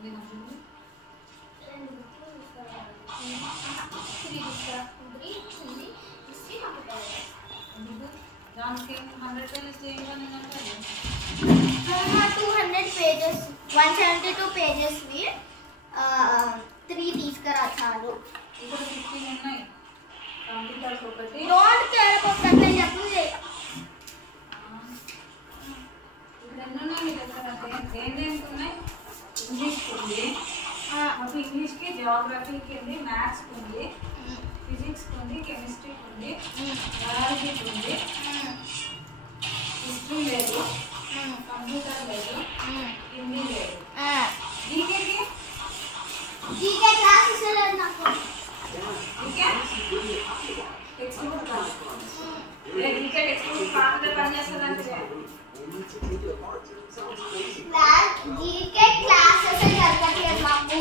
దానికి 100 పేజెస్ చేయాలని అంటే 200 pages 172 pages వి 3 తీసుకురా చాలు. ఇక్కడ 15 ఉన్నాయి. కంప్యూటర్స్ ఒకటి నోట్ చేయకపోతే చెప్పు. ఇక్కడ ఎన్ని ఉన్నాయి మీ దగ్గర? దేనికి ఉన్నాయి? ఇంగ్లీష్ ఉంది, అప్పుడు ఇంగ్లీష్కి, జియోగ్రఫీకి ఉంది, మ్యాథ్స్కి ఉంది, ఫిజిక్స్కి ఉంది, కెమిస్ట్రీకి ఉంది, బయాలజీకి ఉంది, హిస్టరీ లేదు, కంప్యూటర్ లేదు, హిందీ లేదు. జీకేకి జీకే క్లాసెస్ లేదు నాకు. జీకే టెక్స్ట్ బుక్ కాదు. జీకే టెక్స్ట్ బుక్ కాకుండా పని చేస్తుందంటే జీకే క్లాసెస్ జరగట్లేదు మాకు.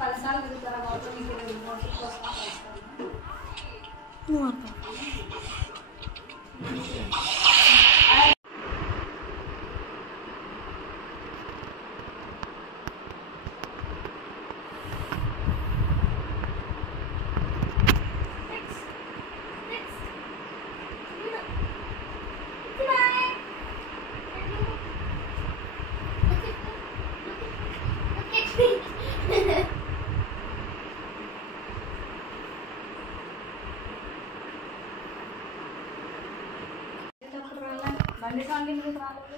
10 సార్లు తిరుగుతారా కాబట్టి మీకు నోట్స్ కోసం బండి సాంగ్ ఎందుకు రాలేదు?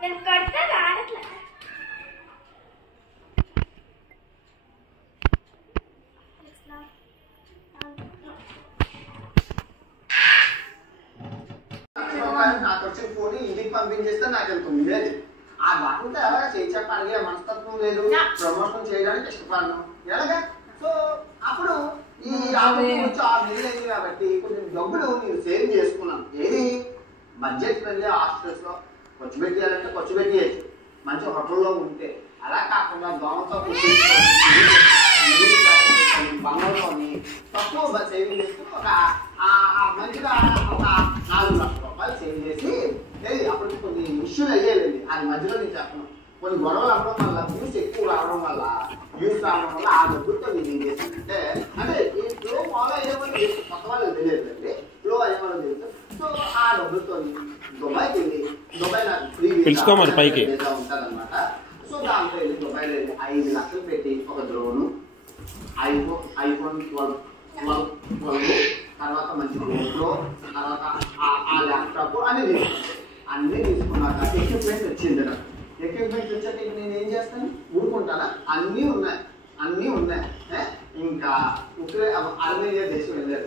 నేను కడితే రాడట్లే. నాకు వచ్చిన ఫోన్ ఇంటికి పంపించేస్తే నాకు ఎంత ఉండేది. ఆ వాటితో ఎలాగా చెప్పాలి, మనస్తత్వం లేదు, ప్రమోషన్ చేయడానికి ఇష్టపడను ఎలాగా. సో అప్పుడు ఈ 6 నెలలు అయింది కాబట్టి కొంచెం డబ్బులు నేను సేవ్ చేసుకున్నాను. ఏది బడ్జెట్ ఫ్రెండ్లీ హాస్టల్స్ లో ఖర్చు పెట్టేయాలంటే ఖర్చు పెట్టేయచ్చు, మంచి హోటల్లో ఉంటే. అలా కాకుండా దోమతో బంగారులోని తక్కువ సేవింగ్ చేసుకుని ఒక మంచిగా ఒక 4 లక్షల రూపాయలు సేవ్ చేసి అప్పటికి కొన్ని ఇష్యూలు అయ్యేది. అది మధ్యలో నేను చెప్పను, కొన్ని గొడవలు అవ్వడం వల్ల వ్యూస్ ఎక్కువ రావడం వల్ల ఆ డబ్బులతో నేను ఏం చేశానంటే, అంటే ఈ ఫ్లో ఫాలో అయ్యేవాళ్ళు కొత్త వాళ్ళకి తెలియదండి, ఫ్లో అయ్యేవాళ్ళు తెలియదు. సో ఆ డబ్బులతో దుబాయ్కి వెళ్ళి, దుబాయ్ నాకు ఫ్రీ వీసా ఉంటారనమాట. సో దాంట్లో వెళ్ళి దుబాయ్లో వెళ్ళి 5 లక్షలు పెట్టి ఒక డ్రోను, ఐఫోన్ 12 తర్వాత మంచి గోప్రో, తర్వాత ఆ ల్యాప్టాప్ అన్నీ తీసుకున్నాక ఎక్విప్మెంట్ వచ్చింది. నాకు ఎక్విప్మెంట్ వచ్చాక నేను ఏం చేస్తాను, ఊరుకుంటానా? అన్నీ ఉన్నాయి. ఇంకా అర్మేనియా దేశం వెళ్ళారు.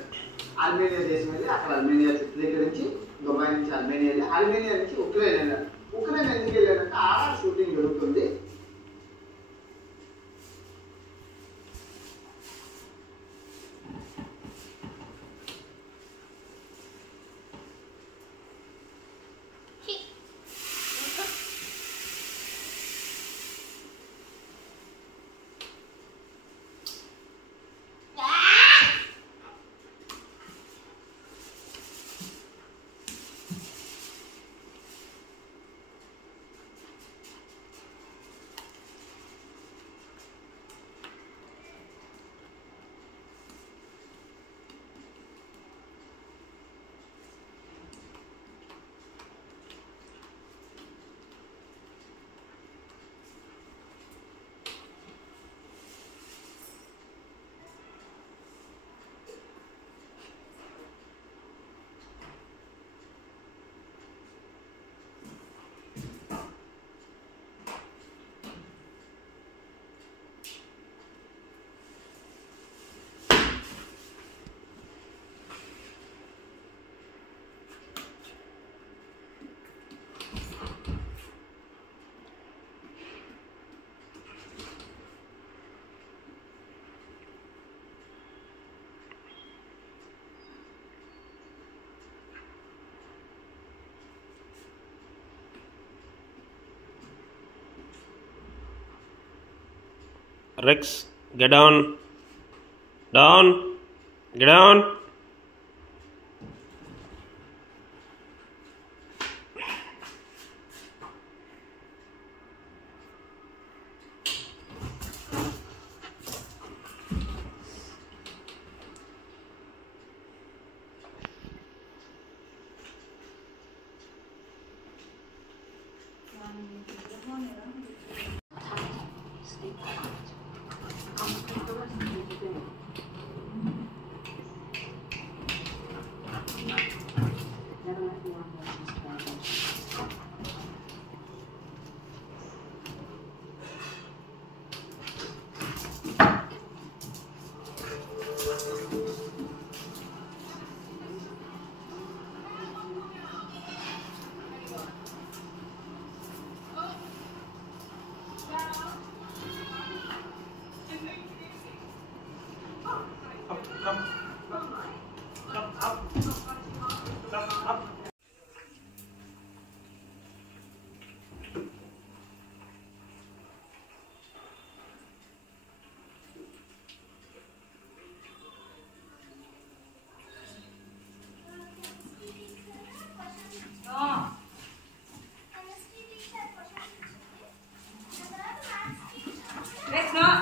అర్మేనియా దేశం వెళ్ళి అక్కడ అర్మేనియా దగ్గర నుంచి దుబాయ్ నుంచి అర్మేనియా వెళ్ళి, అర్మేనియా నుంచి ఉక్రెయిన్ వెళ్ళారు. ఉక్రెయిన్ ఎందుకు వెళ్ళారంటే ఆడ షూటింగ్ జరుగుతుంది. Rex, get down. Down. Get down. Let's not.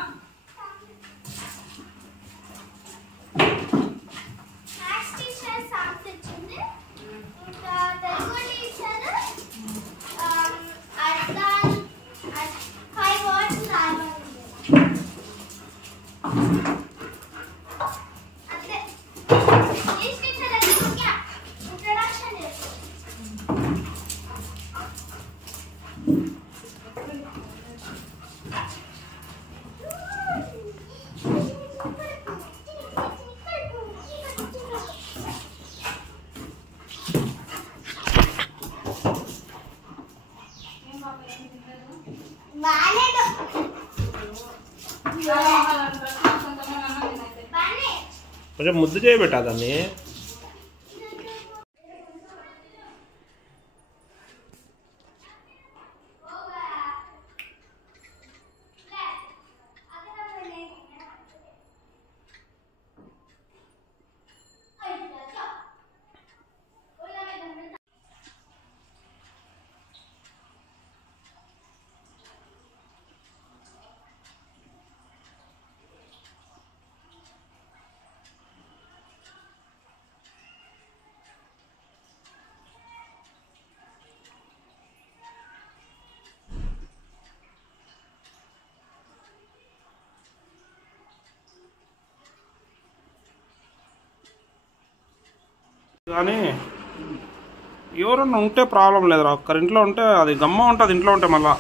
కొంచెం ముద్దు చేయబెట్టా దాన్ని. కానీ ఎవరన్నా ఉంటే ప్రాబ్లం లేదురా. ఒక్కరింట్లో ఉంటే అది గమ్మ ఉంటుంది, ఇంట్లో ఉంటే మళ్ళీ